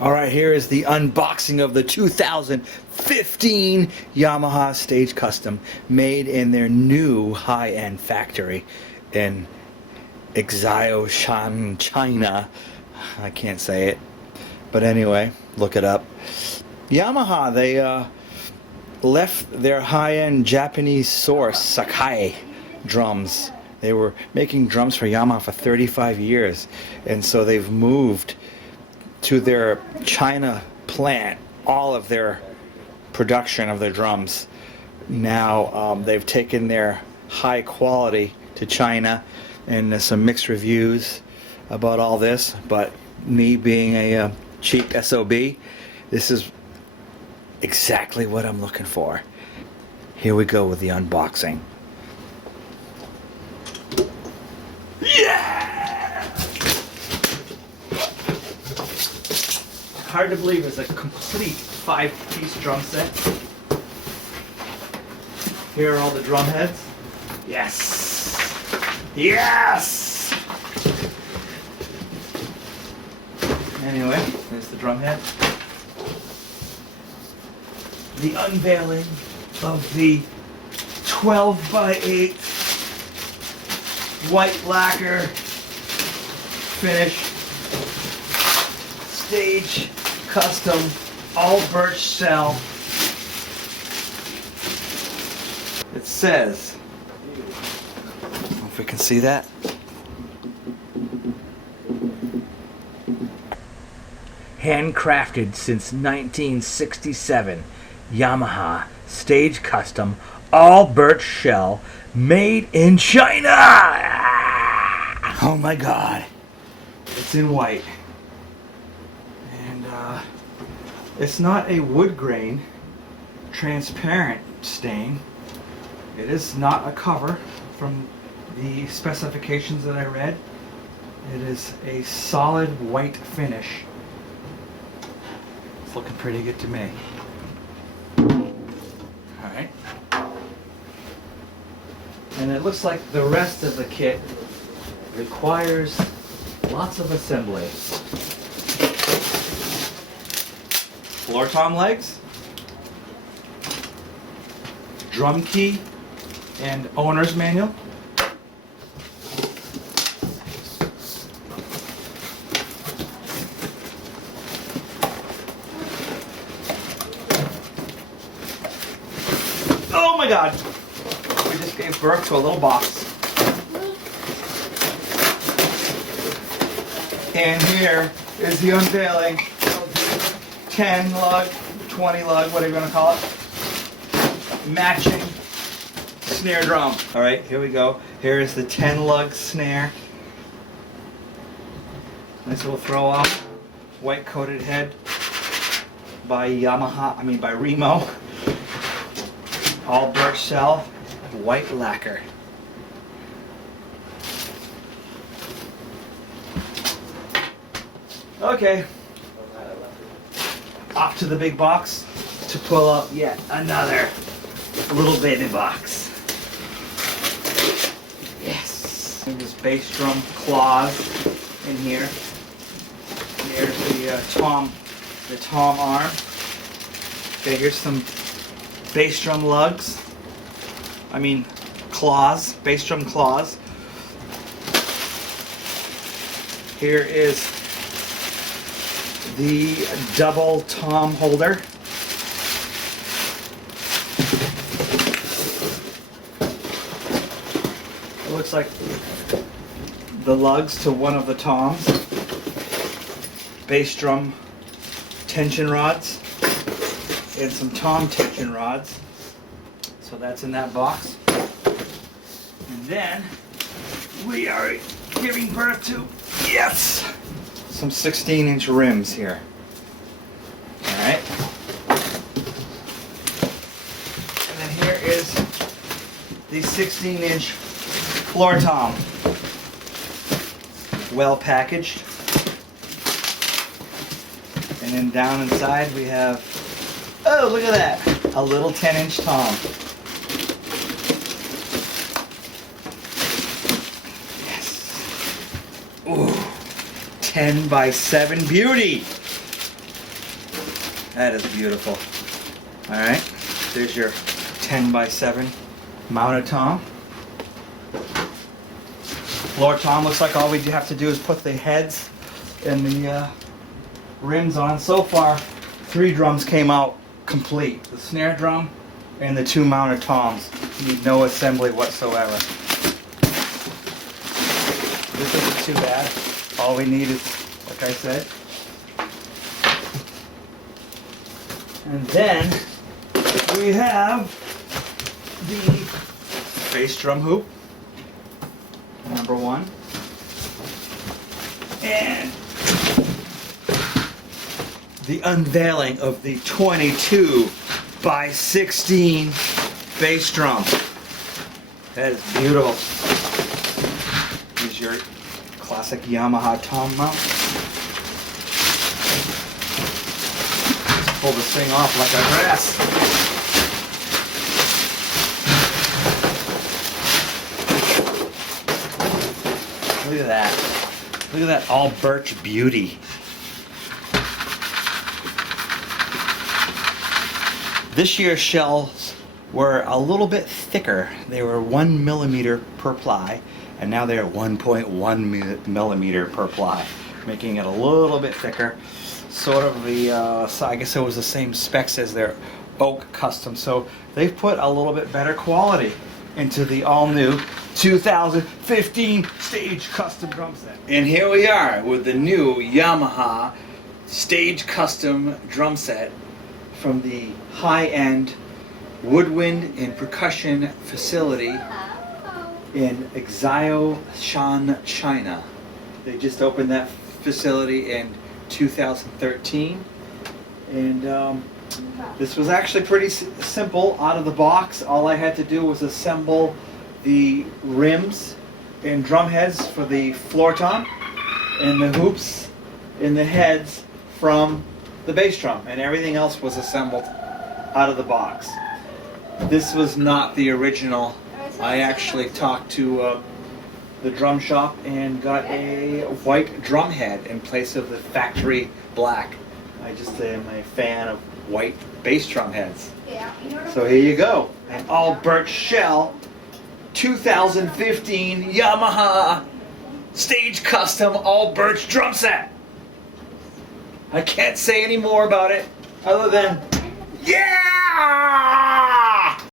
Alright, here is the unboxing of the 2015 Yamaha Stage Custom, made in their new high-end factory in Xiaoshan, China. I can't say it, but anyway, look it up. Yamaha, they left their high-end Japanese source, Sakai drums. They were making drums for Yamaha for 35 years, and so they've moved to their China plant all of their production of their drums. Now they've taken their high quality to China, and there's some mixed reviews about all this, but me being a cheap SOB, this is exactly what I'm looking for. Here we go with the unboxing. Yeah! Hard to believe it's a complete 5-piece drum set. Here are all the drum heads. Yes! Yes! Anyway, there's the drum head. The unveiling of the 12x8 white lacquer finish Stage Custom all birch shell. It says, I don't know if we can see that. Handcrafted since 1967, Yamaha Stage Custom all birch shell, made in China. Oh my God, it's in white. It's not a wood grain transparent stain. It is not a cover from the specifications that I read. It is a solid white finish. It's looking pretty good to me. Alright. And it looks like the rest of the kit requires lots of assembly. Floor tom legs, drum key and owner's manual, oh my God, we just gave birth to a little box. And here is the unveiling 10 lug, 20 lug, whatever you want to call it, matching snare drum. Alright, here we go. Here is the 10 lug snare. Nice little throw off. White coated head by by Remo. All birch shell, white lacquer. Okay. Off to the big box to pull up yet another little baby box. Yes. And this bass drum claws in here. There's the tom arm. Okay, here's some bass drum lugs. Claws, bass drum claws. Here is the double tom holder. It looks like the lugs to one of the toms. Bass drum tension rods and some tom tension rods. So that's in that box. And then we are giving birth to, yes, some 16-inch rims here. Alright. And then here is the 16-inch floor tom. Well packaged. And then down inside we have, oh look at that, a little 10-inch tom. Yes. Ooh. 10 by 7 beauty. That is beautiful. All right, there's your 10x7 mounted tom. Floor tom looks like all we have to do is put the heads and the rims on. So far, 3 drums came out complete. The snare drum and the 2 mounted toms. Need no assembly whatsoever. This isn't too bad. All we need is, like I said. And then we have the bass drum hoop, number 1. And the unveiling of the 22x16 bass drum. That is beautiful. Here's your classic Yamaha tom mount. Let's pull this thing off like a dress. Look at that. Look at that all birch beauty. This year's shells were a little bit thicker. They were 1 millimeter per ply, and now they're 1.1 millimeter per ply, making it a little bit thicker. Sort of the, so I guess it was the same specs as their oak custom. So they've put a little bit better quality into the all-new 2015 Stage Custom drum set. And here we are with the new Yamaha Stage Custom drum set from the high-end woodwind and percussion facility in Xiaoshan, China. They just opened that facility in 2013, and this was actually pretty simple out of the box. All I had to do was assemble the rims and drum heads for the floor tom and the hoops and the heads from the bass drum, and everything else was assembled out of the box. This was not the original. I actually talked to the drum shop and got a white drum head in place of the factory black. I just am a fan of white bass drum heads. So here you go, an all birch shell 2015 Yamaha Stage Custom all birch drum set. I can't say any more about it other than, yeah!